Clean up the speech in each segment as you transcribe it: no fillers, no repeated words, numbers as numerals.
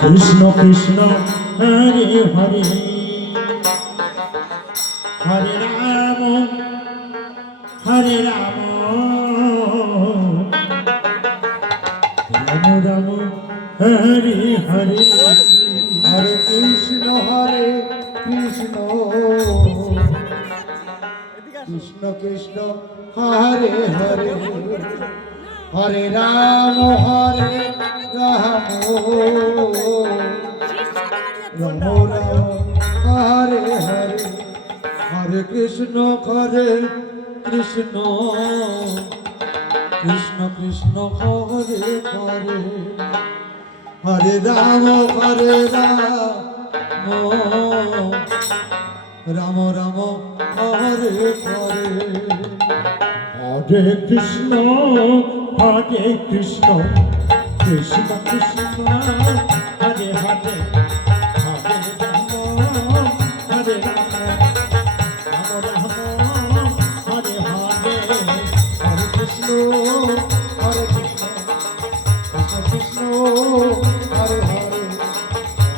Krishna Krishna Hare Hare Hare Ram Ram Ram Hare Hare Hare Krishna Krishna Krishna Hare Hare Hare Ram Ram Ram Hare Hare Hare Krishna Krishna Krishna Krishna Hare Hare Hare Ram Ram Ram Hare Hare Hare Krishna Krishna Krishna Hare Hare Hare Ram Hare Ram Ram Ram Hare Hare Hare Krishna Krishna Krishna Hare Hare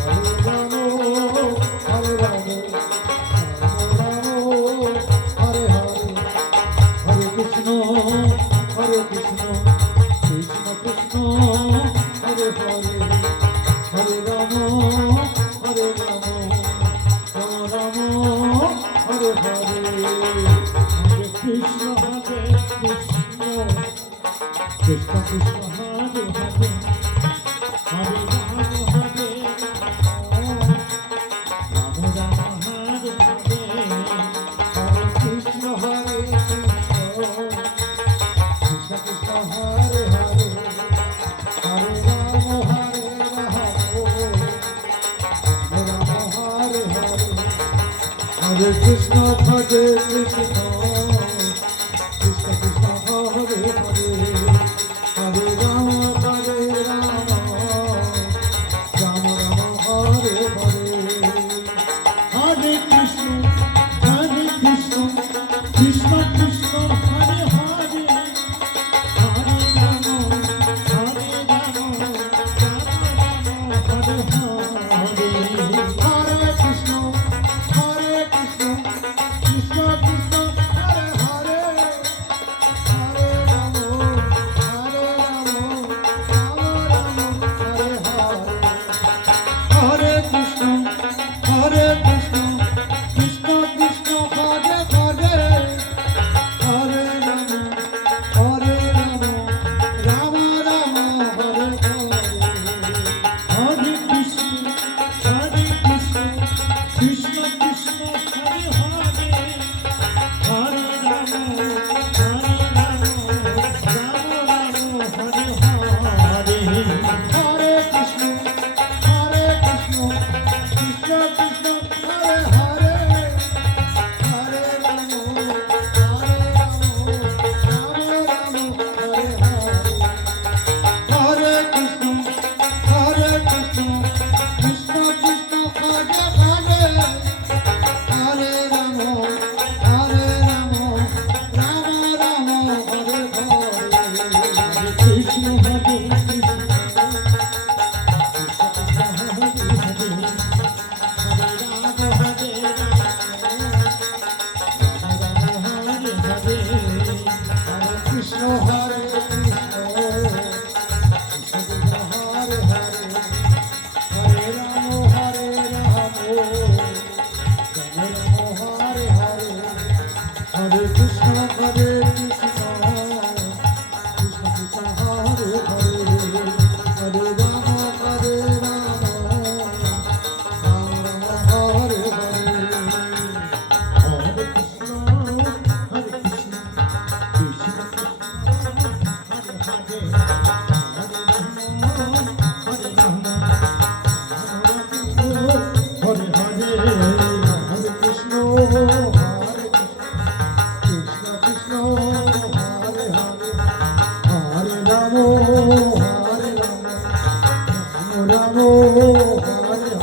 Hare Ram Hare Ram Ram Hare Hare Hare Krishna Krishna Krishna Hare Hare Hare Ram Hare Ram Ram Hare Hare Hare Krishna Krishna Krishna Hare Hare Hare Ram Ram Hare Hare Hare Krishna Krishna Krishna Hare Hare Hare Ram Hare Hare Hare Krishna Krishna Krishna Krishna Hare Hare Hare Ram Ram Ram Hare Hare Hare Krishna Krishna Krishna Krishna Hare Hare Hare Ram Ram Ram Hare Hare Hare Krishna Krishna Krishna Krishna Hare Hare Hare Ram Ram Hare Hare Hare Krishna Krishna Krishna Krishna Hare Hare Hare Ram Ram Ram Hare Hare Hare Krishna Krishna Krishna Hare Hare Hare Ram Ram Ram Hare Hare Hare Krishna Krishna Krishna Hare Hare Hare Ram Ram Ram Hare Hare Hare Krishna Krishna Krishna Hare Hare Hare Ram Ram Ram Hare Hare Krishna Hare Krishna Hare Krishna Krishna Hare Hare Hare Ram Ram Hare Hare Hare Krishna Krishna Krishna Hare Hare Hare Ram Ram Hare Hare Hare Krishna Krishna Hare Hare Hare Krishna Krishna Hare Hare Hare Ram Ram Hare Hare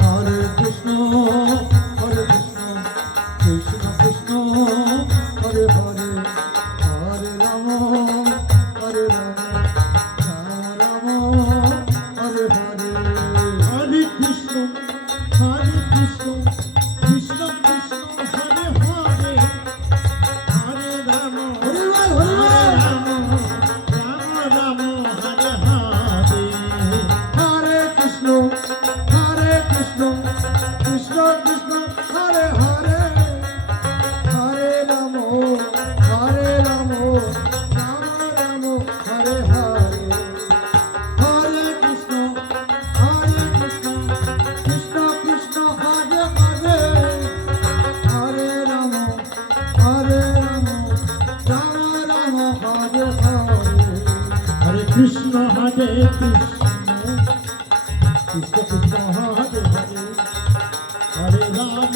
Hare Krishna Krishna Krishna Hare Hare Hare Ram Ram Ram Hare Hare Hare Krishna Krishna Krishna Hare Hare Hare Ram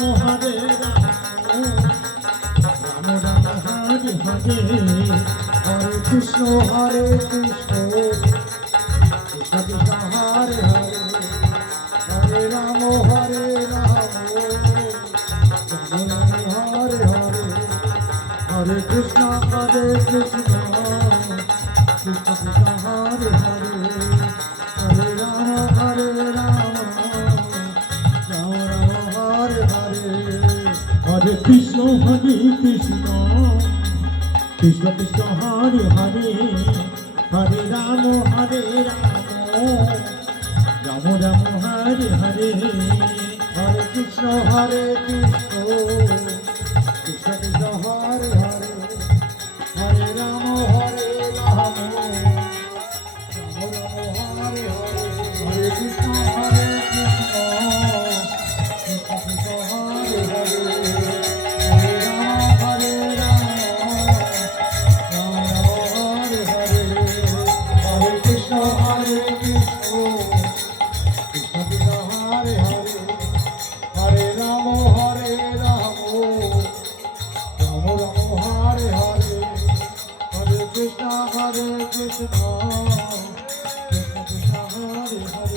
Ram Ram Hare Hare Hare Krishna Krishna Krishna Hare Hare Hare Ram Hare Ram Hare Hare Hare Krishna Krishna Krishna Krishna Hare Hare Hare Ram Ram Hare Hare Hare Krishna Krishna Krishna Krishna Hare Hare Hare Ram Ram Ram Hare Hare Hare Krishna Krishna Krishna Krishna Hare Hare Hare Ram Ram Hare Hare Hare Krishna Krishna Krishna Krishna Hare Hare Hare Ram Ram Hare Hare Hare Krishna Krishna Krishna Krishna Hare Hare Hare Ram Ram Ram Hare Hare Hare Krishna Krishna Krishna Krishna Hare Hare